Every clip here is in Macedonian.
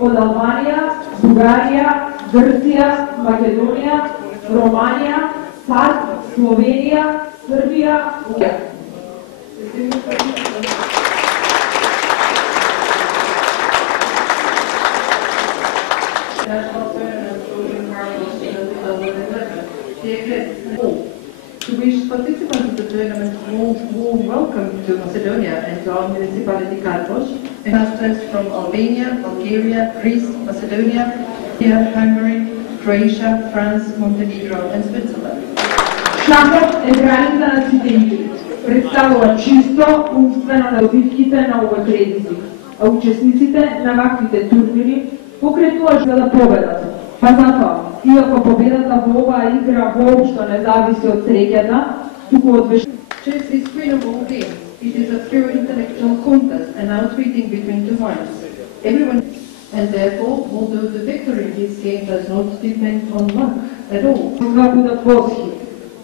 od Albanija, Bugarija, Grčija, Makedonija, Romanija, Sad, Slovenija, Srbija, To wish participants of the tournament warm welcome to Macedonia and to our municipality Karpoš, and customers from Albania, Bulgaria, Greece, Macedonia, Hungary, Croatia, France, Montenegro and Switzerland. Шахот е граница на сите игри. Представува чисто, умствено на битките на овој предизвик, а учесниците на ваквите турнири покретуваш да победат. Па затоа, иако победата во оваа игра воопшто не зависи од среќата, туку од вештината. Chess is queen of all games. It is a pure intellectual contest, an outfitting between two minds. Everyone, and therefore, although the victory in this game does not depend on luck at all. Тоа будат восхит.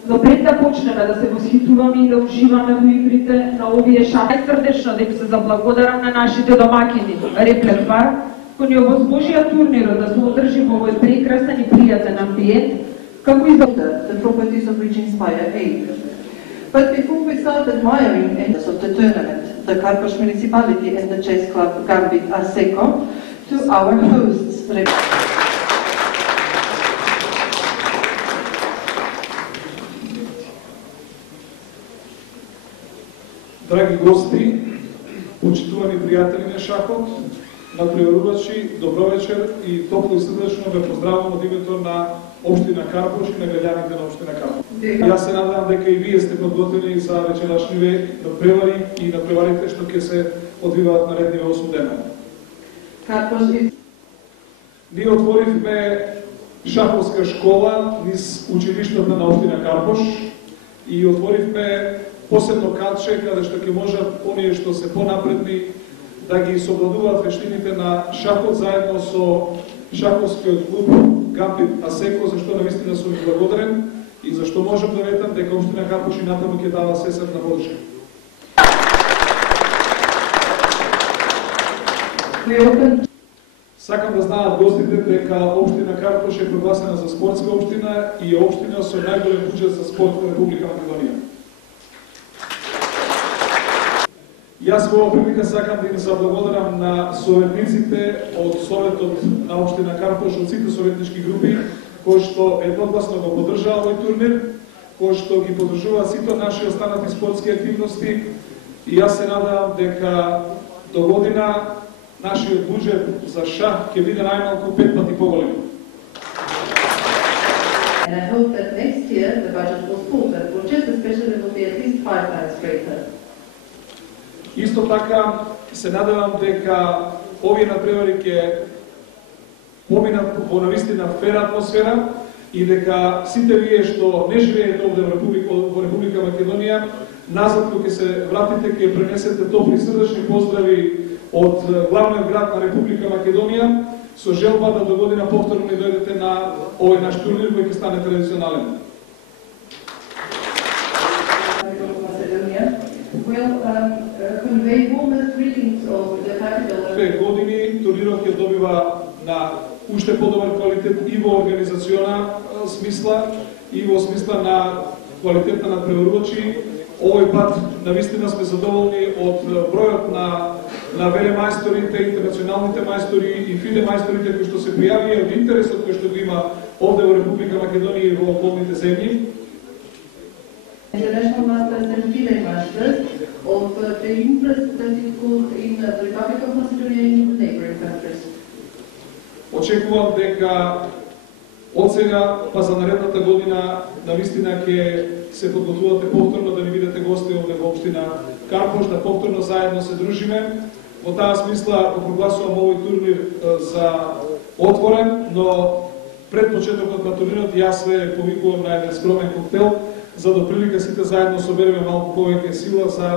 Но пред да почнеме да се восхитуваме и да уживаме во игрите на овие шахи, срдечно да им се заблагодарам на нашите домакини, Реплет Бар, кои ни овозможија турнирот да се одржи во овој прекрасен и пријатен амбиент, како и за the properties of which inspire aid. But before we start admiring the of the tournament, the Karpoš municipality and the chess club Gambit Asseco, to our hosts. Драги гости, почитувани пријатели на шахот, натпреварувачи, добро вечер и топло и срдечно ве поздравувам од името на Општина Карпош и на граѓаните на Општина Карпош. Јас се надевам дека и вие сте подготвени за вечерашниве надпревари и надпреварите што ќе се одвиваат наредниве 8 дена. Ние отворивме шаховска школа низ училиштата на Општина Карпош и отворивме посебно катче каде што ќе можат оние што се понапредни да ги совладуваат вештините на шахот заедно со шаховскиот клуб Гамбит Асеко, за што навистина сум благодарен и за што можам да ветам дека Општина Карпош и натаму ќе дава сесебна подршка. Сакам да знаат гостите дека Општина Карпош е прогласена за спортска општина и е општина со најголем буџет за спорт во Република Македонија. Јас во оваа прилика сакам да им заблагодарам на советниците од Советот на Општина Карпош, од сите советнички групи, кои што едногласно го поддржаа овој турнир, кои што ги поддржуваат сите наши останати спортски активности и јас се надевам дека до година нашиот буџет за шах ќе биде најмалку 5 пати поголем. And I hope that next year the budget for sport and for chess especially will be at least 5 times greater. Исто така се надевам дека овие надпревари ќе поминат во навистина фер атмосфера и дека сите вие што не живеете овде во Република Македонија, назад кога ќе се вратите ќе пренесете топли срдечни поздрави од главниот град на Република Македонија со желба да до година повторно не дојдете на овој наш турнир кој ќе стане традиционален. Convey warmest greetings of the capital. Две години турнирот ќе добива на уште подобар квалитет и во организациона смисла и во смисла на квалитетна надпреварувачи. Овој пат навистина сме задоволни од бројот на велемајсторите, интернационалните мајстори и фиде мајсторите кои што се пријавија, од интересот кој што го има овде во Република Македонија и во околните земји. International Masters and FIDE Masters of the interest that is called in the Republic of Macedonia and in the neighboring countries. Очекувам дека од сега па за наредната година навистина ќе се подготвувате повторно да ни видите гости овде во Општина Карпош, да повторно заедно се дружиме. Во таа смисла го прогласувам овој турнир за отворен, но пред почетокот на турнирот јас ве повикувам на еден скромен коктел за да прилика сите заедно собереме малку повеќе сила за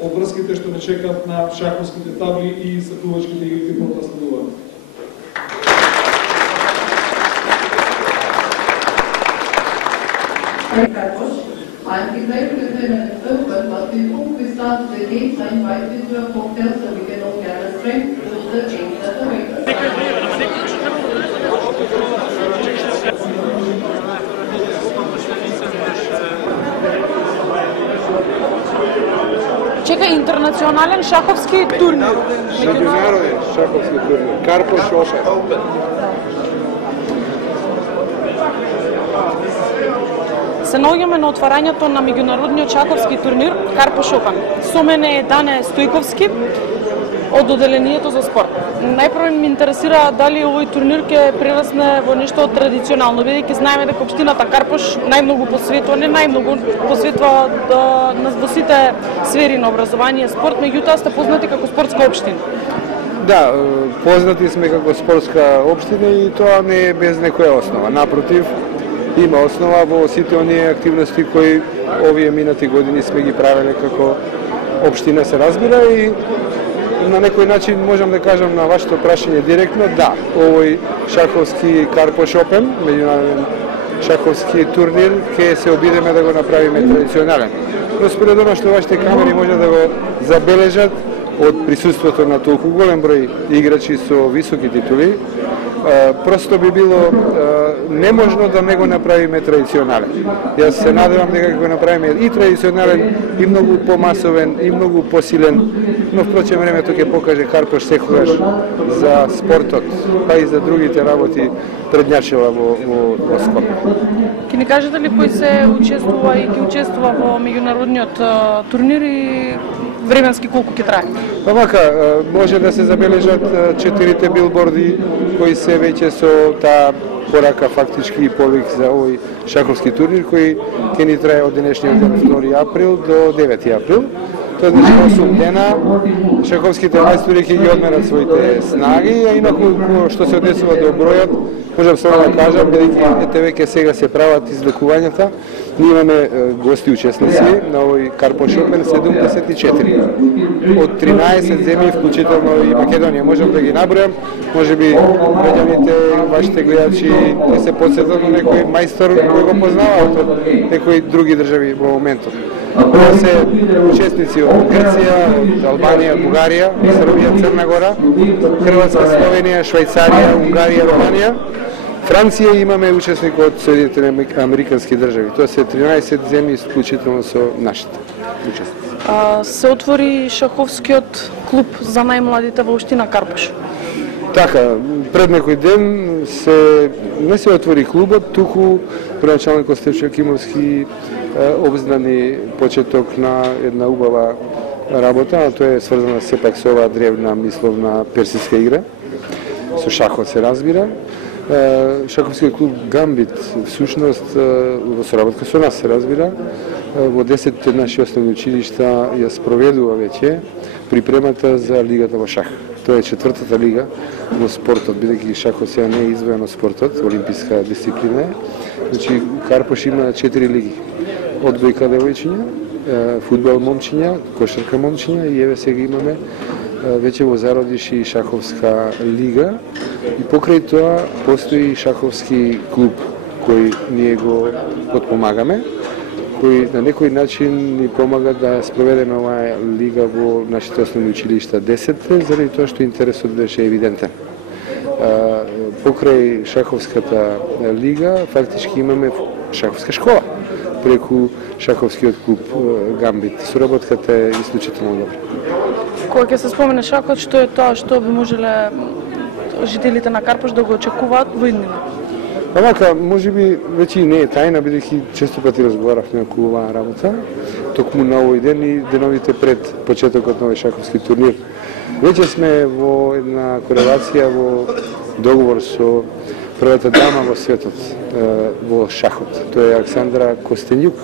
обврските што не чекат на шаховските табли и стратувачките игри кои потоа следуваат. I'm declaring the tournament open, but before we start the games, I invite you to a cocktail so we can all gather strength for the games that await us. Чека интернационален шаховски турнир. Меѓународен шаховски турнир. Карпош Опен. Се наоѓаме на отварањето на меѓународниот шаховски турнир Карпош Опен. Со мене е Дане Стојковски од одделението за спорт. Најпрво ми интересира дали овој турнир ќе прерасне во нешто традиционално, бидејќи знаеме дека општината Карпош најмногу посветува во сите сфери на образование, спорт, меѓутоа сте познати како спортска општина. Да, познати сме како спортска општина и тоа не е без некоја основа. Напротив, има основа во сите оние активности кои овие минати години сме ги правеле како општина, се разбира, и на некој начин можам да кажам на вашето прашање директно, да, овој шаховски Карпош Опен, меѓународен шаховски турнир, ќе се обидеме да го направиме традиционален. Но според оно што вашите камери може да го забележат од присуството на толку голем број играчи со високи титули, просто би било неможно да не го направиме традиционален. Јас се надевам дека ќе го направиме и традиционален, и многу помасовен, и многу посилен, но впрочем времето ќе покаже Карпош секогаш за спортот, па и за другите работи предњачила во Скопје. Ќе ни кажете ли кој се учествува и ќе учествува во меѓународниот турнир и временски колку ќе трае? Па вака, може да се забележат 4 билборди кои се веќе со таа порака фактички и повик за овој шаховски турнир кој ќе ни трае од денешниот ден 2 април до 9 април. Тоа значи 8 дена шаховските мајстори ќе ги одмерат своите снаги, а инаку што се однесува до бројот, можам само да кажам, бидејќи ете веќе сега се прават извлекувањата, ние имаме гости учесници на овој Карпош Опен 74. Од 13 земји, вклучително и Македонија, можам да ги набројам, можеби граѓаните, вашите гледачи не се подсетат на некој мајстор кој го познаваат од некои други држави во моментот. Тоа се учесници од Грција, од Албанија, Бугарија, Србија, Црна Гора, Хрватска, Словенија, Швајцарија, Унгарија, Романија. Франција имаме учесник од Соединетите Американски држави. Тоа се 13 земји, вклучително со нашите учесници. Се отвори шаховскиот клуб за најмладите во општина Карпош. Така, пред некој ден не се отвори клубот, туку преначалник Стефчо Кимовски обзнани почеток на една убава работа, а тоа е сврзана сепак со оваа древна мисловна персиска игра, со шахот се разбира. Шаховскиот клуб Гамбит, всушност, во соработка со нас се разбира, во 10 наши основни училишта ја спроведува веќе припремата за лигата во шах. Тоа е 4-та лига во спортот, бидејќи шахот сега не е издвоен од спортот, олимписка дисциплина е. Значи, Карпош има 4 лиги. Одбојка девојчиња, фудбал момчиња, кошарка момчиња и еве сега имаме веќе во зародиш и шаховска лига и покрај тоа постои шаховски клуб кој ние го подпомагаме, кој на некој начин ни помага да спроведеме оваа лига во нашите основни училишта 10, заради тоа што интересот беше евидентен. Покрај шаховската лига фактички имаме шаховска школа преку шаховскиот клуб Гамбит. Соработката е исклучително добра. Кога ќе се спомене шахот, што е тоа што би можеле жителите на Карпош да го очекуваат во иднина? Вака, можеби веќе и не е тајна, бидејќи често пати разговаравме околу оваа работа, токму на овој ден и деновите пред почетокот на овој шаховски турнир. Веќе сме во една корелација, во договор со првата дама во светот во шахот. Тоа е Александра Костенјук.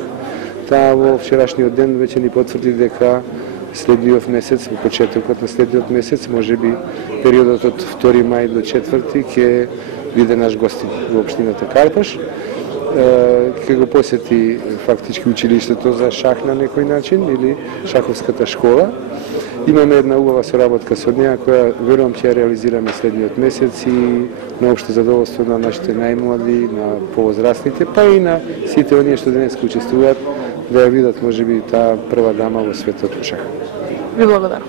Таа во вчерашниот ден веќе ни потврди дека следниот месец, во почетокот на следниот месец, можеби периодот од 2 мај до 4 ќе биде наш гостин во општината Карпош. Ќе го посети фактички училиштето за шах на некој начин или шаховската школа. Имаме една убава соработка со неа која верувам ќе ја реализираме следниот месец и на општо задоволство на нашите најмлади, на повозрастните, па и на сите оние што денес учествуваат да ја видат можеби таа прва дама во светот во шах. Ви благодарам.